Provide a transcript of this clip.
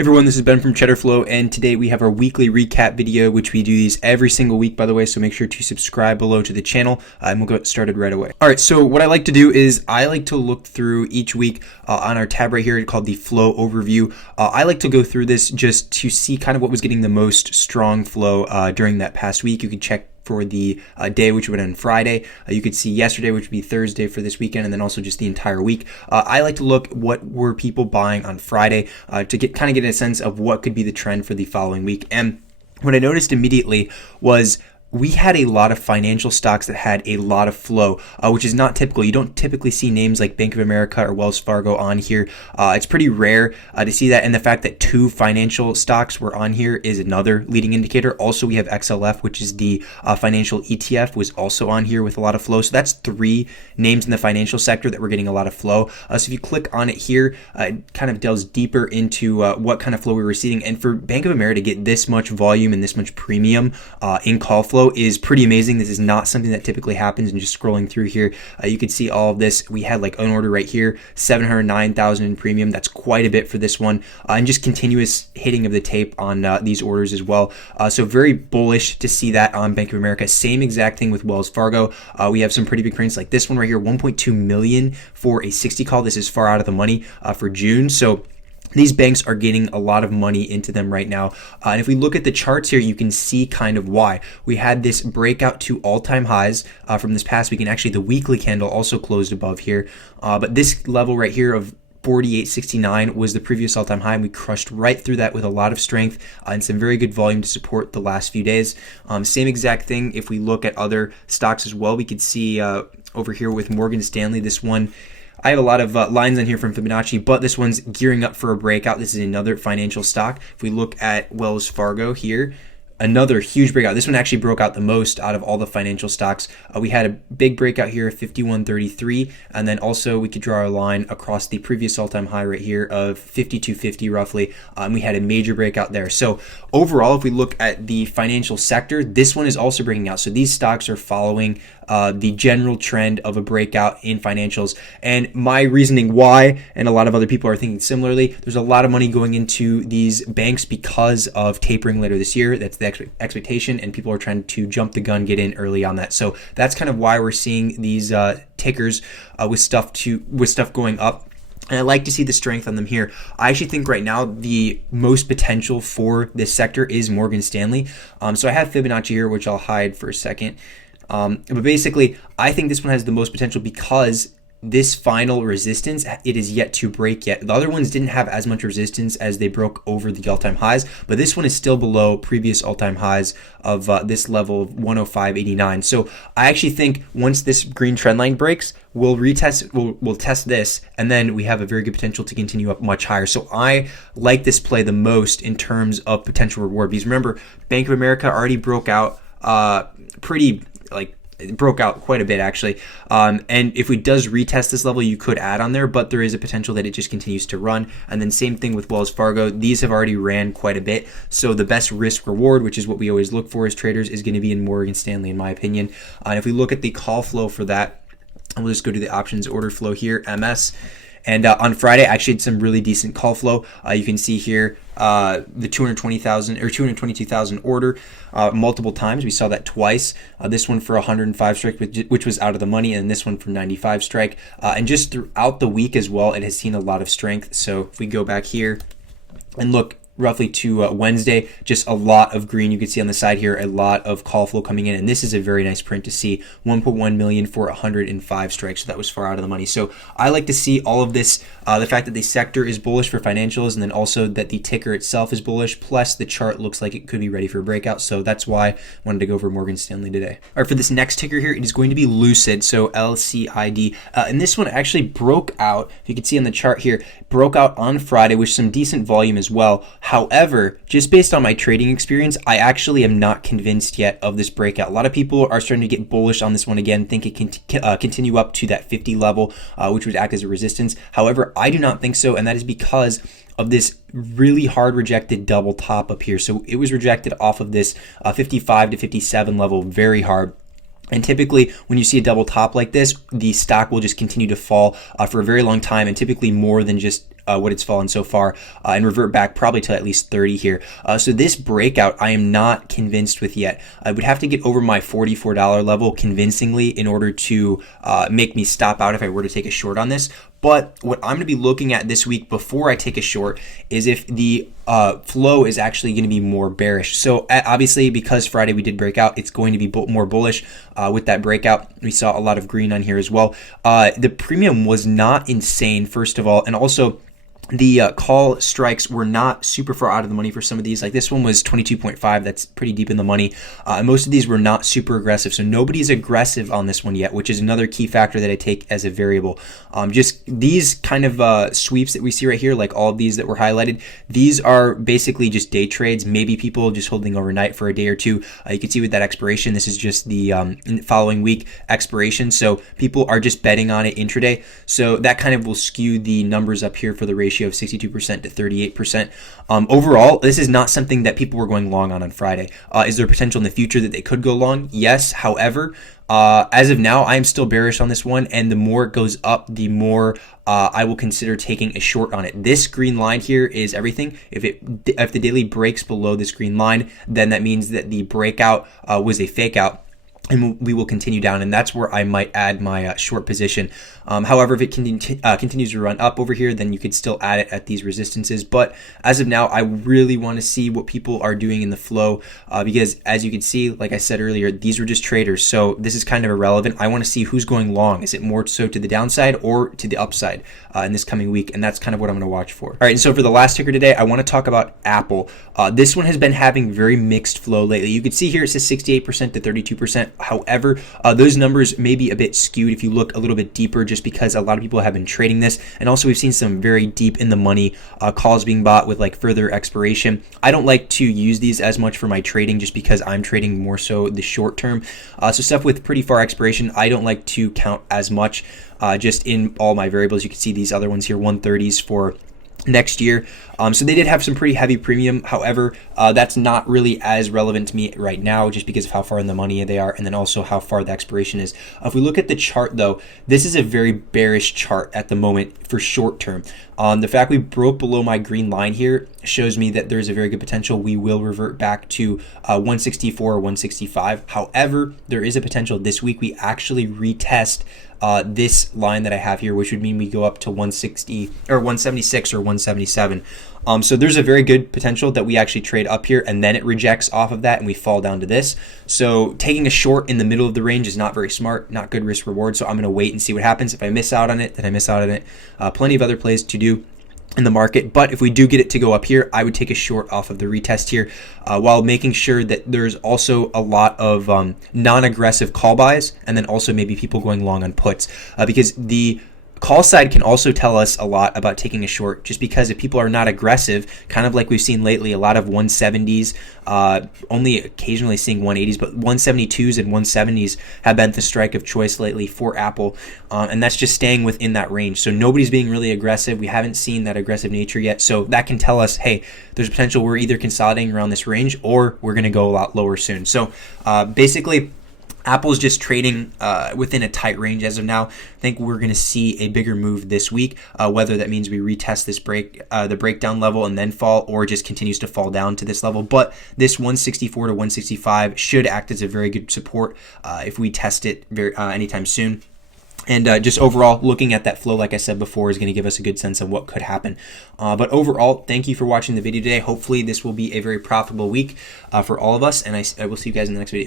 Everyone, this is Ben from Cheddar Flow, and today we have our weekly recap video, which we do these every single week, by the way, so make sure to subscribe below to the channel, and we'll get started right away. All right, so what I like to do is I like to look through each week on our tab right here called the Flow Overview. I like to go through this just to see kind of what was getting the most strong flow during that past week. You can check for the day, which would end Friday. You could see yesterday, which would be Thursday for this weekend, and then also just the entire week. I like to look what were people buying on Friday to get a sense of what could be the trend for the following week. And what I noticed immediately was we had a lot of financial stocks that had a lot of flow, which is not typical. You don't typically see names like Bank of America or Wells Fargo on here. It's pretty rare to see that, and the fact that two financial stocks were on here is another leading indicator. Also, we have XLF, which is the financial ETF, was also on here with a lot of flow. So that's three names in the financial sector that were getting a lot of flow. So if you click on it here, it kind of delves deeper into what kind of flow we were seeing. And for Bank of America to get this much volume and this much premium in call flow is pretty amazing. This is not something that typically happens. And just scrolling through here, you can see all of this. We had like an order right here, 709,000 in premium. That's quite a bit for this one, and just continuous hitting of the tape on these orders as well. So very bullish to see that on Bank of America. Same exact thing with Wells Fargo. We have some pretty big prints like this one right here, 1.2 million for a 60 call. This is far out of the money for June. So these banks are getting a lot of money into them right now. And if we look at the charts here, you can see kind of why. We had this breakout to all-time highs from this past week, and actually the weekly candle also closed above here. But this level right here of 48.69 was the previous all-time high, and we crushed right through that with a lot of strength and some very good volume to support the last few days. Same exact thing if we look at other stocks as well. We could see over here with Morgan Stanley, this one, I have a lot of lines on here from Fibonacci, but this one's gearing up for a breakout. This is another financial stock. If we look at Wells Fargo here, another huge breakout. This one actually broke out the most out of all the financial stocks. We had a big breakout here of 51.33, and then also we could draw a line across the previous all-time high right here of 52.50 roughly. We had a major breakout there. So overall, if we look at the financial sector, this one is also breaking out. So these stocks are following the general trend of a breakout in financials. And my reasoning why, and a lot of other people are thinking similarly, there's a lot of money going into these banks because of tapering later this year. That's the expectation, and people are trying to jump the gun, get in early on that. So that's kind of why we're seeing these tickers with stuff going up. And I like to see the strength on them here. I actually think right now the most potential for this sector is Morgan Stanley. So I have Fibonacci here, which I'll hide for a second. But basically, I think this one has the most potential because this final resistance, it is yet to break yet. The other ones didn't have as much resistance as they broke over the all-time highs, but this one is still below previous all-time highs of this level of 105.89. So I actually think once this green trend line breaks, we'll test this, and then we have a very good potential to continue up much higher. So I like this play the most in terms of potential reward, because remember, Bank of America already broke out it broke out quite a bit actually, and if it does retest this level, you could add on there, but there is a potential that it just continues to run. And then same thing with Wells Fargo. These have already ran quite a bit, so the best risk reward, which is what we always look for as traders, is going to be in Morgan Stanley in my opinion. And if we look at the call flow for that, and we'll just go to the options order flow here, MS. And on Friday, I actually had some really decent call flow. You can see here the 220,000 or 222,000 order multiple times. We saw that twice. This one for 105 strike, which was out of the money, and this one for 95 strike. And just throughout the week as well, it has seen a lot of strength. So if we go back here and look roughly to Wednesday, just a lot of green. You can see on the side here, a lot of call flow coming in, and this is a very nice print to see, 1.1 million for 105 strikes. So that was far out of the money. So I like to see all of this, the fact that the sector is bullish for financials, and then also that the ticker itself is bullish, plus the chart looks like it could be ready for a breakout. So that's why I wanted to go over Morgan Stanley today. All right, for this next ticker here, it is going to be Lucid, so LCID. And this one actually broke out, if you can see on the chart here, broke out on Friday with some decent volume as well. However, just based on my trading experience, I actually am not convinced yet of this breakout. A lot of people are starting to get bullish on this one again, think it can continue up to that 50 level, which would act as a resistance. However, I do not think so, and that is because of this really hard rejected double top up here. So it was rejected off of this 55 to 57 level very hard. And typically, when you see a double top like this, the stock will just continue to fall for a very long time, and typically more than just what it's fallen so far, and revert back probably to at least 30 here. So this breakout I am not convinced with yet. I would have to get over my $44 level convincingly in order to make me stop out if I were to take a short on this. But what I'm going to be looking at this week before I take a short is if the flow is actually going to be more bearish. So obviously, because Friday we did break out, it's going to be more bullish with that breakout. We saw a lot of green on here as well. The premium was not insane, first of all, and also the call strikes were not super far out of the money for some of these. Like this one was 22.5. That's pretty deep in the money. Most of these were not super aggressive. So nobody's aggressive on this one yet, which is another key factor that I take as a variable. Just these kind of sweeps that we see right here, like all of these that were highlighted, these are basically just day trades. Maybe people just holding overnight for a day or two. You can see with that expiration, this is just the following week expiration. So people are just betting on it intraday. So that kind of will skew the numbers up here for the ratio of 62% to 38%. Overall, this is not something that people were going long on Friday. Is there potential in the future that they could go long? Yes. However, as of now, I am still bearish on this one, and the more it goes up, the more I will consider taking a short on it. This green line here is everything. If the daily breaks below this green line, then that means that the breakout was a fake out, and we will continue down, and that's where I might add my short position. However, if it continues to run up over here, then you could still add it at these resistances. But as of now, I really want to see what people are doing in the flow because as you can see, like I said earlier, these were just traders. So this is kind of irrelevant. I want to see who's going long. Is it more so to the downside or to the upside in this coming week? And that's kind of what I'm going to watch for. All right, and so for the last ticker today, I want to talk about Apple. This one has been having very mixed flow lately. You can see here it says 68% to 32%. However, those numbers may be a bit skewed if you look a little bit deeper, just because a lot of people have been trading this. And also we've seen some very deep in the money calls being bought with like further expiration. I don't like to use these as much for my trading just because I'm trading more so the short term. So stuff with pretty far expiration, I don't like to count as much just in all my variables. You can see these other ones here, 130s for next year. So they did have some pretty heavy premium. However, that's not really as relevant to me right now just because of how far in the money they are and then also how far the expiration is. If we look at the chart though, this is a very bearish chart at the moment for short term. The fact we broke below my green line here shows me that there's a very good potential we will revert back to 164 or 165. However, there is a potential this week we actually retest this line that I have here, which would mean we go up to 160 or 176 or 177. So there's a very good potential that we actually trade up here and then it rejects off of that and we fall down to this. So taking a short in the middle of the range is not very smart, not good risk reward. So I'm going to wait and see what happens. If I miss out on it, then I miss out on it. Plenty of other plays to do in the market, but if we do get it to go up here, I would take a short off of the retest here while making sure that there's also a lot of non-aggressive call buys and then also maybe people going long on puts because the call side can also tell us a lot about taking a short just because if people are not aggressive, kind of like we've seen lately, a lot of 170s, only occasionally seeing 180s, but 172s and 170s have been the strike of choice lately for Apple. And that's just staying within that range. So nobody's being really aggressive. We haven't seen that aggressive nature yet. So that can tell us, hey, there's potential we're either consolidating around this range or we're going to go a lot lower soon. So basically, Apple's just trading within a tight range as of now. I think we're going to see a bigger move this week, whether that means we retest this the breakdown level and then fall, or just continues to fall down to this level. But this 164 to 165 should act as a very good support if we test it anytime soon. And just overall, looking at that flow, like I said before, is going to give us a good sense of what could happen. But overall, thank you for watching the video today. Hopefully, this will be a very profitable week for all of us, and I will see you guys in the next video.